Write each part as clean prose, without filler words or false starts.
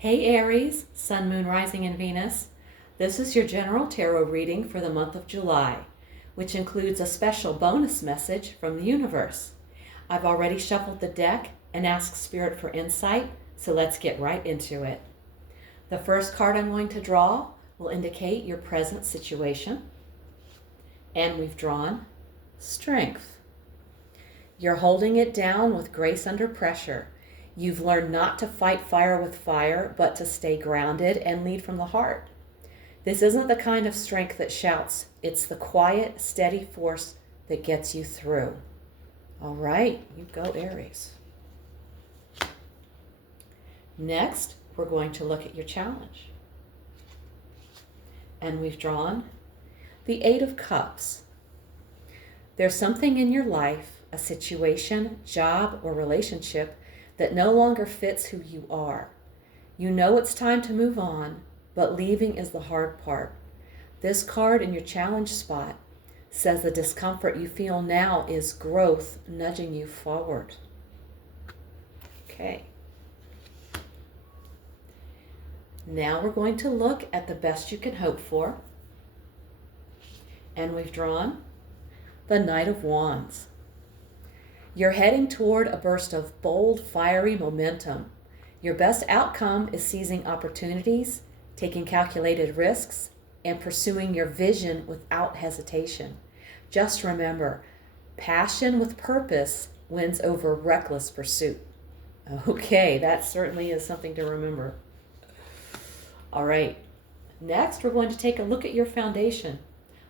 Hey Aries, Sun, Moon, Rising, and Venus. This is your general tarot reading for the month of July, which includes a special bonus message from the universe. I've already shuffled the deck and asked Spirit for insight, so let's get right into it. The first card I'm going to draw will indicate your present situation. And we've drawn Strength. You're holding it down with grace under pressure. You've learned not to fight fire with fire, but to stay grounded and lead from the heart. This isn't the kind of strength that shouts. It's the quiet, steady force that gets you through. All right, you go, Aries. Next, we're going to look at your challenge. And we've drawn the Eight of Cups. There's something in your life, a situation, job, or relationship that no longer fits who you are. You know it's time to move on, but leaving is the hard part. This card in your challenge spot says the discomfort you feel now is growth nudging you forward. Okay. Now we're going to look at the best you can hope for. And we've drawn the Knight of Wands. You're heading toward a burst of bold, fiery momentum. Your best outcome is seizing opportunities, taking calculated risks, and pursuing your vision without hesitation. Just remember, passion with purpose wins over reckless pursuit. Okay, that certainly is something to remember. All right, next we're going to take a look at your foundation,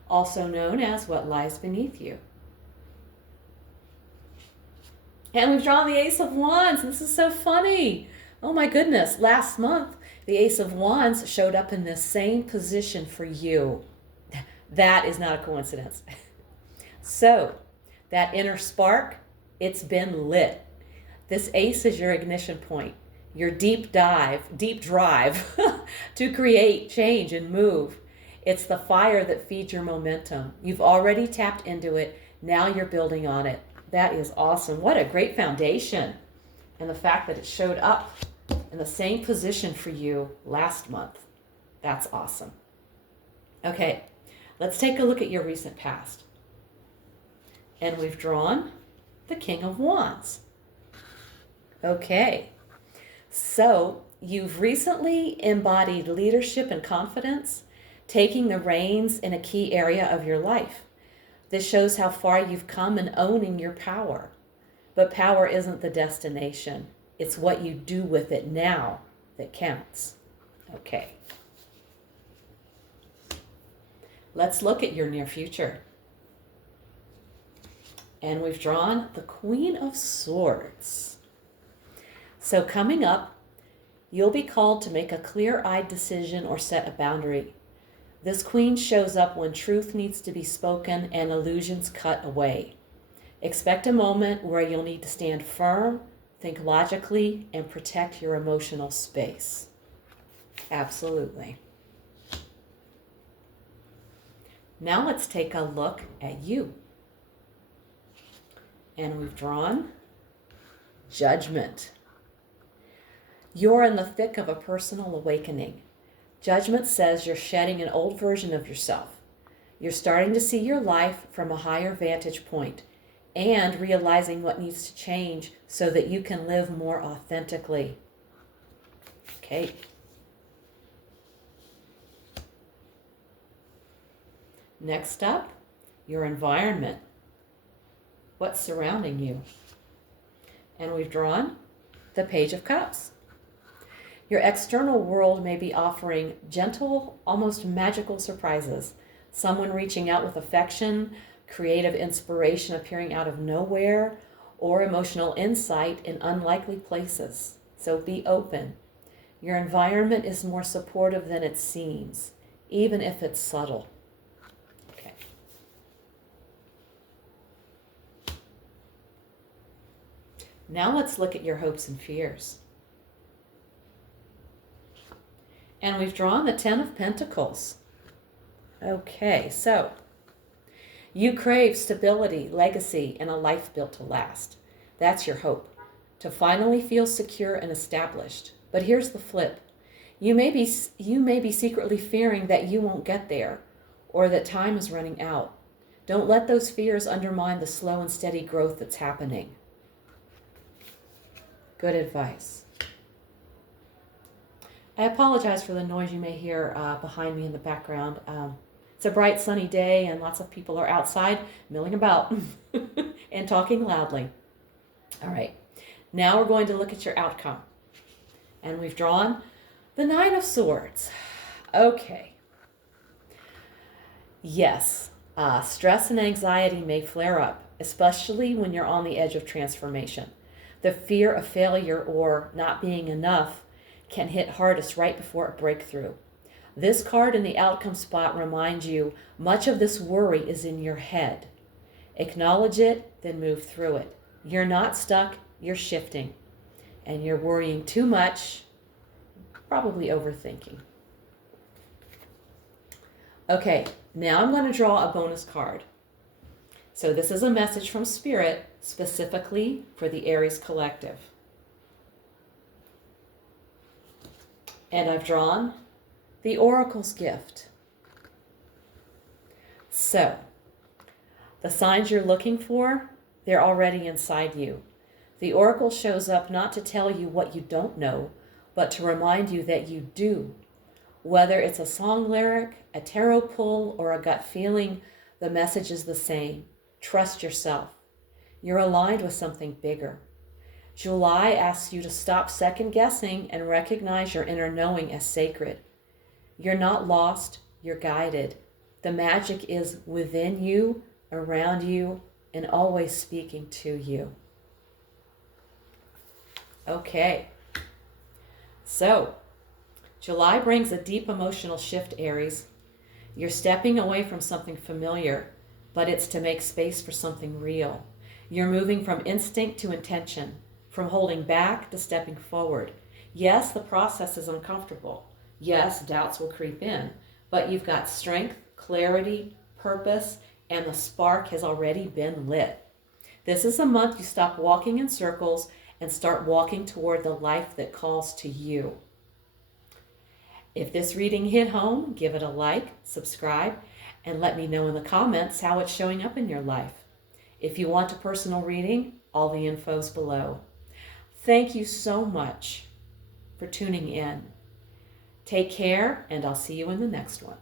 also known as what lies beneath you. And we've drawn the Ace of Wands. This is so funny. Oh my goodness. Last month, the Ace of Wands showed up in the same position for you. That is not a coincidence. So, that inner spark, it's been lit. This ace is your ignition point, your deep drive to create, change, and move. It's the fire that feeds your momentum. You've already tapped into it. Now you're building on it. That is awesome. What a great foundation. And the fact that it showed up in the same position for you last month. That's awesome. Okay, let's take a look at your recent past. And we've drawn the King of Wands. Okay, so you've recently embodied leadership and confidence, taking the reins in a key area of your life. This shows how far you've come in owning your power. But power isn't the destination. It's what you do with it now that counts. Okay. Let's look at your near future. And we've drawn the Queen of Swords. So coming up, you'll be called to make a clear-eyed decision or set a boundary. This queen shows up when truth needs to be spoken and illusions cut away. Expect a moment where you'll need to stand firm, think logically, and protect your emotional space. Absolutely. Now let's take a look at you. And we've drawn Judgment. You're in the thick of a personal awakening. Judgment says you're shedding an old version of yourself. You're starting to see your life from a higher vantage point and realizing what needs to change so that you can live more authentically. Okay. Next up, your environment. What's surrounding you? And we've drawn the Page of Cups. Your external world may be offering gentle, almost magical surprises. Someone reaching out with affection, creative inspiration appearing out of nowhere, or emotional insight in unlikely places. So be open. Your environment is more supportive than it seems, even if it's subtle. Okay. Now let's look at your hopes and fears. And we've drawn the Ten of Pentacles. Okay, so you crave stability, legacy, and a life built to last. That's your hope, to finally feel secure and established. But here's the flip. You may be secretly fearing that you won't get there or that time is running out. Don't let those fears undermine the slow and steady growth that's happening. Good advice. I apologize for the noise you may hear behind me in the background. It's a bright sunny day and lots of people are outside milling about and talking loudly. All right, now we're going to look at your outcome. And we've drawn the Nine of Swords. Okay. Yes, stress and anxiety may flare up, especially when you're on the edge of transformation. The fear of failure or not being enough can hit hardest right before a breakthrough. This card in the outcome spot reminds you much of this worry is in your head. Acknowledge it, then move through it. You're not stuck, you're shifting. And you're worrying too much, probably overthinking. Okay, now I'm going to draw a bonus card. So this is a message from Spirit specifically for the Aries collective. And I've drawn the Oracle's gift. So, the signs you're looking for, they're already inside you. The Oracle shows up not to tell you what you don't know, but to remind you that you do. Whether it's a song lyric, a tarot pull, or a gut feeling, the message is the same. Trust yourself. You're aligned with something bigger. July asks you to stop second guessing and recognize your inner knowing as sacred. You're not lost, you're guided. The magic is within you, around you, and always speaking to you. Okay. So, July brings a deep emotional shift, Aries. You're stepping away from something familiar, but it's to make space for something real. You're moving from instinct to intention, from holding back to stepping forward. Yes, the process is uncomfortable. Yes, doubts will creep in, but you've got strength, clarity, purpose, and the spark has already been lit. This is the month you stop walking in circles and start walking toward the life that calls to you. If this reading hit home, give it a like, subscribe, and let me know in the comments how it's showing up in your life. If you want a personal reading, all the info's below. Thank you so much for tuning in. Take care, and I'll see you in the next one.